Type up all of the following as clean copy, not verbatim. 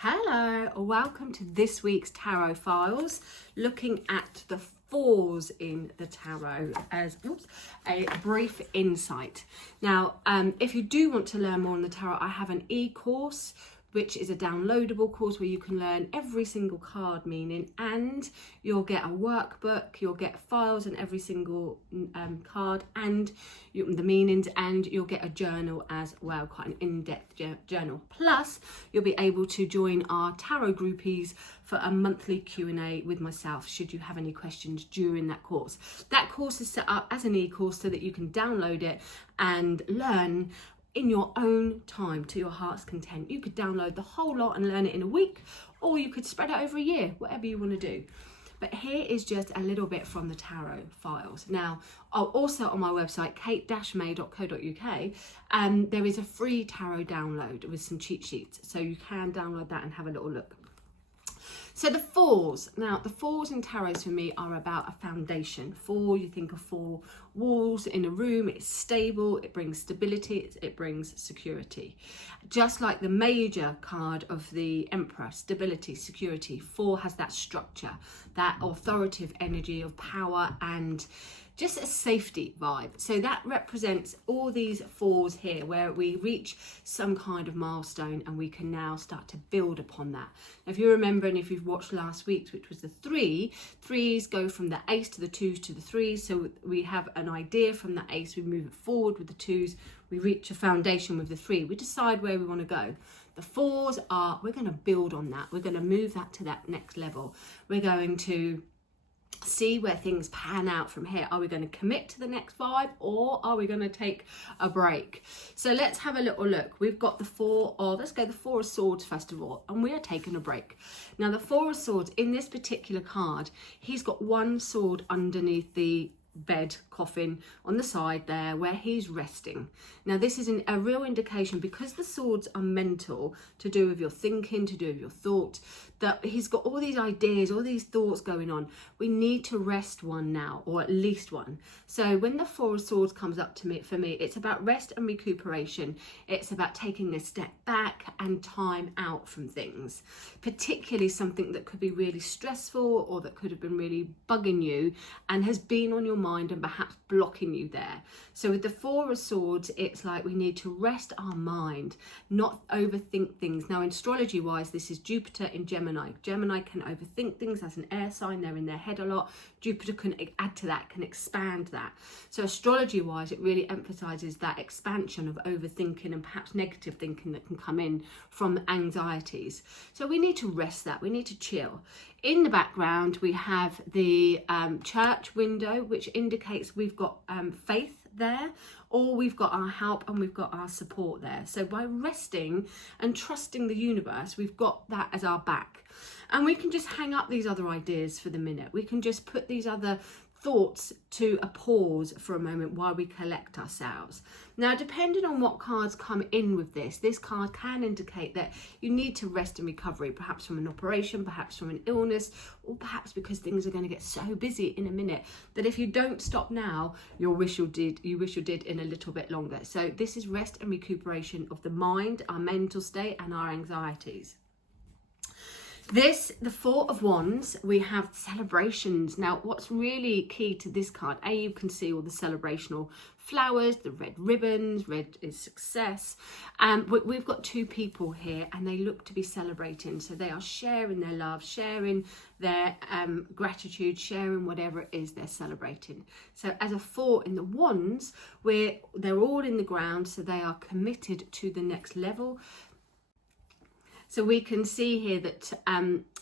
Hello, welcome to this week's Tarot Files, looking at the fours in the tarot as a brief insight. Now, if you do want to learn more on the tarot, I have an e-course, which is a downloadable course where you can learn every single card meaning, and you'll get a workbook, you'll get files in every single card and the meanings, and you'll get a journal as well, quite an in-depth journal. Plus, you'll be able to join our tarot groupies for a monthly Q&A with myself should you have any questions during that course. That course is set up as an e-course so that you can download it and learn in your own time to your heart's content. You could download the whole lot and learn it in a week, or you could spread it over a year, whatever you want to do. But here is just a little bit from the tarot files. Now, also on my website, kate-may.co.uk, there is a free tarot download with some cheat sheets, so you can download that and have a little look. So the fours. Now, the fours in tarots for me are about a foundation. Four, you think of four walls in a room. It's stable, it brings stability, it brings security. Just like the major card of the Emperor, stability, security, four has that structure, that authoritative energy of power and just a safety vibe. So that represents all these fours here where we reach some kind of milestone and we can now start to build upon that. Now, if you remember, and if you've watched last week's, which was the threes go from the ace to the twos to the threes. So we have an idea from the ace, we move it forward with the twos, we reach a foundation with the three, we decide where we want to go. The fours are, we're going to build on that, we're going to move that to that next level, we're going to see where things pan out from here. Are we going to commit to the next vibe, or are we going to take a break? So let's have a little look. We've got the four of swords first of all, and we are taking a break. Now the four of swords in this particular card, he's got one sword underneath the bed coffin on the side there where he's resting. Now this is a real indication, because the swords are mental, to do with your thinking, to do with your thought, that he's got all these ideas, all these thoughts going on. We need to rest one now, or at least one. So when the four of swords comes up to me, for me, it's about rest and recuperation. It's about taking a step back and time out from things, particularly something that could be really stressful or that could have been really bugging you and has been on your mind and perhaps blocking you there. So with the four of swords, it's like we need to rest our mind, not overthink things. Now, astrology wise, this is Jupiter in Gemini. Gemini can overthink things as an air sign, they're in their head a lot. Jupiter can add to that, can expand that. So astrology wise, it really emphasizes that expansion of overthinking and perhaps negative thinking that can come in from anxieties. So we need to rest that, we need to chill. In the background, we have the church window, which indicates we've got faith there, or we've got our help and we've got our support there. So by resting and trusting the universe, we've got that as our back. And we can just hang up these other ideas for the minute. We can just put these other thoughts to a pause for a moment while we collect ourselves. Now, depending on what cards come in with this card can indicate that you need to rest and recovery, perhaps from an operation, perhaps from an illness, or perhaps because things are going to get so busy in a minute that if you don't stop now, you wish you did in a little bit longer. So this is rest and recuperation of the mind, our mental state and our anxieties. The Four of Wands, we have celebrations. Now, what's really key to this card, you can see all the celebrational flowers, the red ribbons, red is success. We've got two people here and they look to be celebrating. So they are sharing their love, sharing their gratitude, sharing whatever it is they're celebrating. So as a four in the Wands, they're all in the ground, so they are committed to the next level. So we can see here that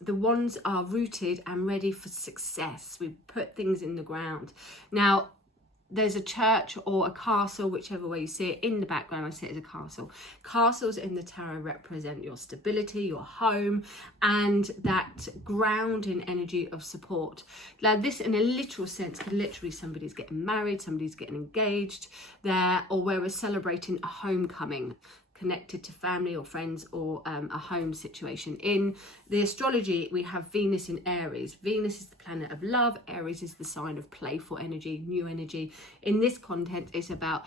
the wands are rooted and ready for success. We put things in the ground. Now, there's a church or a castle, whichever way you see it. In the background, I see it as a castle. Castles in the tarot represent your stability, your home, and that grounding energy of support. Now, this in a literal sense could literally somebody's getting married, somebody's getting engaged there, or where we're celebrating a homecoming, connected to family or friends, or a home situation. In the astrology, we have Venus in Aries. Venus is the planet of love. Aries is the sign of playful energy, new energy. In this content, it's about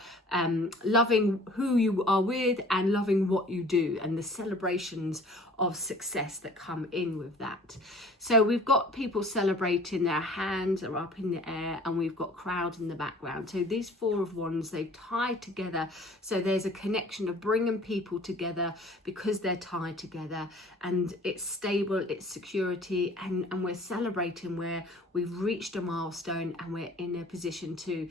loving who you are with and loving what you do, and the celebrations of success that come in with that. So we've got people celebrating, their hands are up in the air, and we've got crowds in the background. So these Four of Wands, they've tied together. So there's a connection of bringing people together because they're tied together, and it's stable, it's security, and we're celebrating where we've reached a milestone and we're in a position to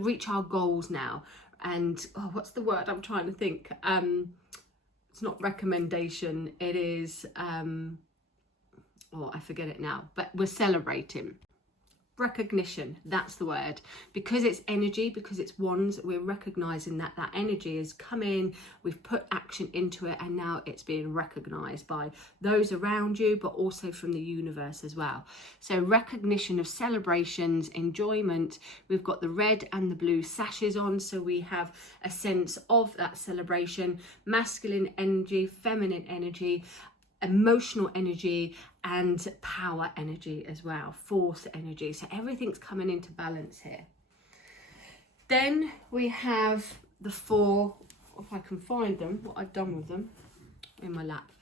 reach our goals now. And what's the word I'm trying to think? It's not recommendation, it is I forget it now, but we're celebrating. Recognition, that's the word. Because it's energy, because it's wands, we're recognizing that that energy has come in, we've put action into it, and now it's being recognized by those around you, but also from the universe as well. So recognition of celebrations, enjoyment. We've got the red and the blue sashes on, so we have a sense of that celebration. Masculine energy, feminine energy, emotional energy, and power energy as well, force energy. So everything's coming into balance here. Then we have the four, if I can find them, what I've done with them in my lap.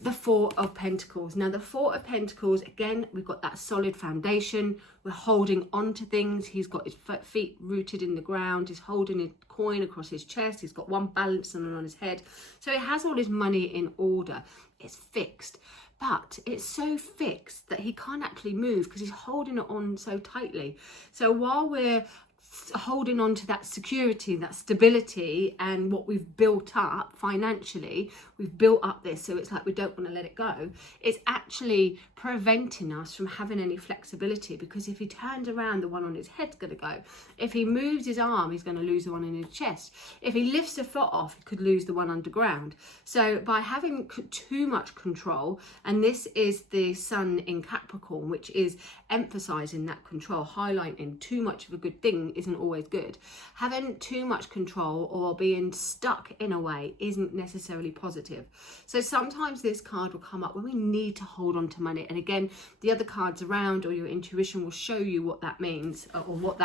The Four of Pentacles. Now the Four of Pentacles, again, we've got that solid foundation. We're holding on to things. He's got his feet rooted in the ground. He's holding a coin across his chest. He's got one balanced on his head. So he has all his money in order. It's fixed. But it's so fixed that he can't actually move because he's holding it on so tightly. So while we're holding on to that security, that stability, and what we've built up financially, we've built up this, so it's like we don't want to let it go. It's actually preventing us from having any flexibility, because if he turns around, the one on his head's going to go. If he moves his arm, he's going to lose the one in his chest. If he lifts a foot off, he could lose the one underground. So by having too much control, and this is the sun in Capricorn, which is emphasizing that control, highlighting too much of a good thing isn't always good. Having too much control or being stuck in a way isn't necessarily positive. So sometimes this card will come up when we need to hold on to money, and again, the other cards around or your intuition will show you what that means, or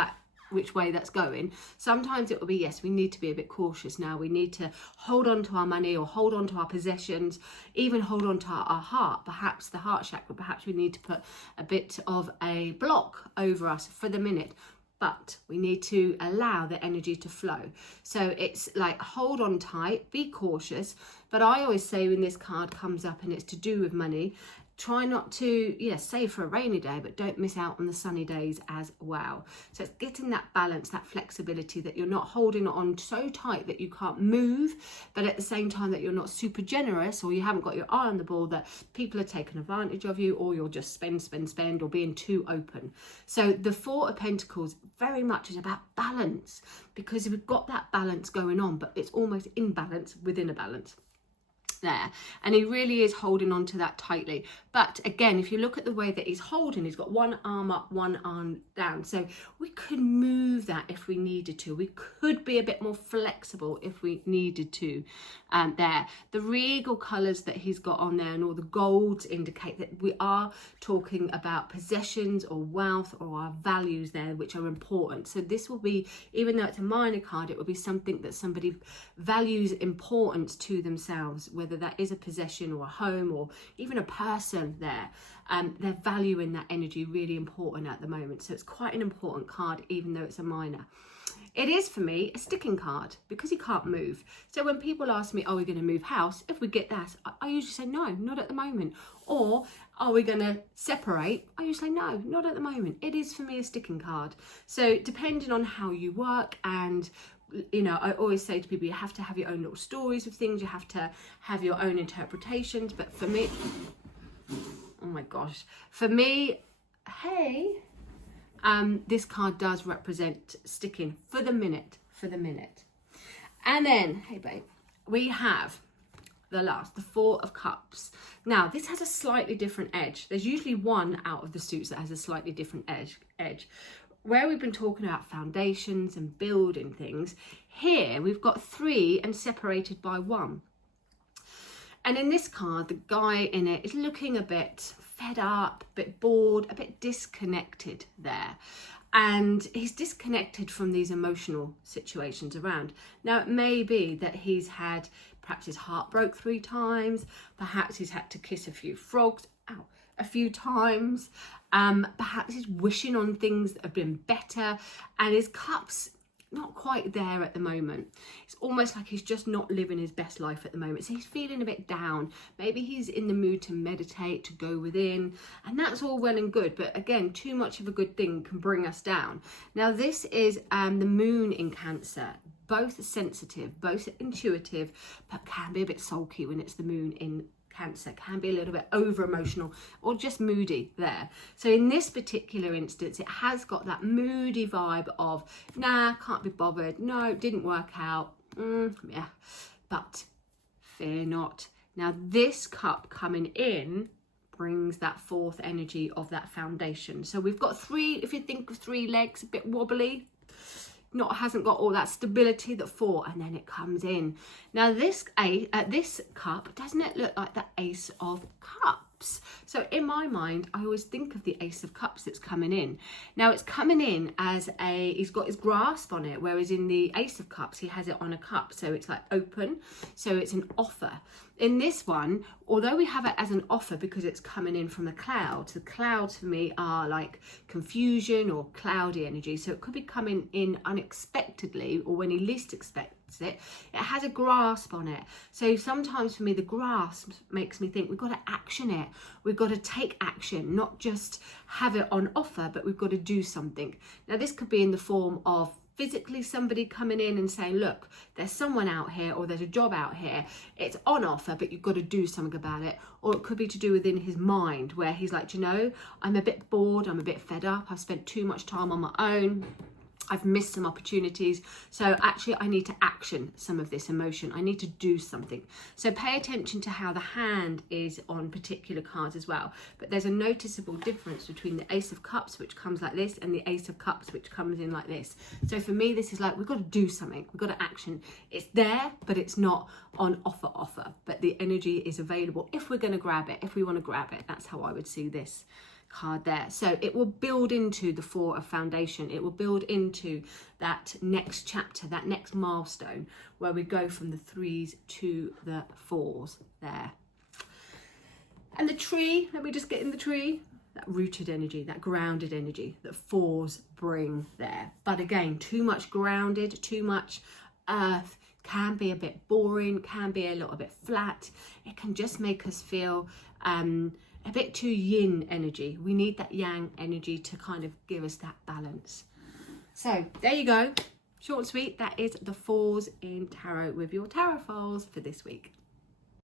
which way that's going. Sometimes it will be, yes, we need to be a bit cautious now. We need to hold on to our money or hold on to our possessions, even hold on to our heart, perhaps the heart chakra. Perhaps we need to put a bit of a block over us for the minute, but we need to allow the energy to flow. So it's like, hold on tight, be cautious. But I always say when this card comes up and it's to do with money, try not to, save for a rainy day, but don't miss out on the sunny days as well. So it's getting that balance, that flexibility, that you're not holding it on so tight that you can't move, but at the same time that you're not super generous, or you haven't got your eye on the ball, that people are taking advantage of you, or you're just spend, or being too open. So the Four of Pentacles very much is about balance, because we've got that balance going on, but it's almost imbalance within a balance there, and he really is holding on to that tightly. But again, if you look at the way that he's holding, he's got one arm up, one arm down, so we could move that if we needed to. We could be a bit more flexible if we needed to. There, the regal colors that he's got on there and all the golds indicate that we are talking about possessions or wealth or our values there, which are important. So this will be, even though it's a minor card, it will be something that somebody values importance to themselves, whether that is a possession or a home or even a person there. They're valuing that energy, really important at the moment. So it's quite an important card, even though it's a minor. It is, for me, a sticking card because he can't move. So when people ask me, are we going to move house? If we get that, I usually say no, not at the moment. Or are we going to separate? I usually say no, not at the moment. It is, for me, a sticking card. So depending on how you work, and I always say to people, you have to have your own little stories of things. You have to have your own interpretations. But for me, oh my gosh, for me, hey, this card does represent sticking for the minute. And then, hey babe, we have the Four of Cups. Now, this has a slightly different edge. There's usually one out of the suits that has a slightly different edge. Where we've been talking about foundations and building things, here we've got three and separated by one. And in this card, the guy in it is looking a bit fed up, a bit bored, a bit disconnected there. And he's disconnected from these emotional situations around. Now, it may be that he's had Perhaps his heart broke 3 times. Perhaps he's had to kiss a few frogs a few times. Perhaps he's wishing on things that have been better, and his cup's not quite there at the moment. It's almost like he's just not living his best life at the moment. So he's feeling a bit down. Maybe he's in the mood to meditate, to go within, and that's all well and good. But again, too much of a good thing can bring us down. Now, this is the moon in Cancer. Both sensitive, both intuitive, but can be a bit sulky when it's the moon in Cancer, can be a little bit over emotional or just moody there. So in this particular instance, it has got that moody vibe of, nah, can't be bothered, no, didn't work out, yeah, but fear not. Now this cup coming in brings that 4th energy of that foundation. So we've got 3, if you think of 3 legs, a bit wobbly, hasn't got all that stability, that 4, and then it comes in. Now this cup, doesn't it look like the Ace of Cups? So in my mind, I always think of the Ace of Cups that's coming in. Now it's coming in as he's got his grasp on it, whereas in the Ace of Cups, he has it on a cup. So it's like open, so it's an offer. In this one, although we have it as an offer because it's coming in from the clouds for me are like confusion or cloudy energy. So it could be coming in unexpectedly or when he least expects it. It has a grasp on it. So sometimes for me, the grasp makes me think we've got to action it. We've got to take action, not just have it on offer, but we've got to do something. Now, this could be in the form of physically somebody coming in and saying, look, there's someone out here or there's a job out here, it's on offer, but you've got to do something about it. Or it could be to do within his mind where he's like, you know, I'm a bit bored, I'm a bit fed up, I've spent too much time on my own, I've missed some opportunities. So actually I need to action some of this emotion. I need to do something. So pay attention to how the hand is on particular cards as well. But there's a noticeable difference between the Ace of Cups, which comes like this, and the Ace of Cups, which comes in like this. So for me, this is like, we've got to do something. We've got to action. It's there, but it's not on offer. But the energy is available if we're going to grab it, if we want to grab it. That's how I would see this card there. So it will build into the 4 of foundation. It will build into that next chapter, that next milestone where we go from the 3s to the 4s there. And the tree, let me just get in the tree, that rooted energy, that grounded energy that 4s bring there. But again, too much grounded, too much earth can be a bit boring, can be a little bit flat. It can just make us feel a bit too yin energy. We need that yang energy to kind of give us that balance. So there you go. Short and sweet. That is the 4s in tarot with your tarot files for this week.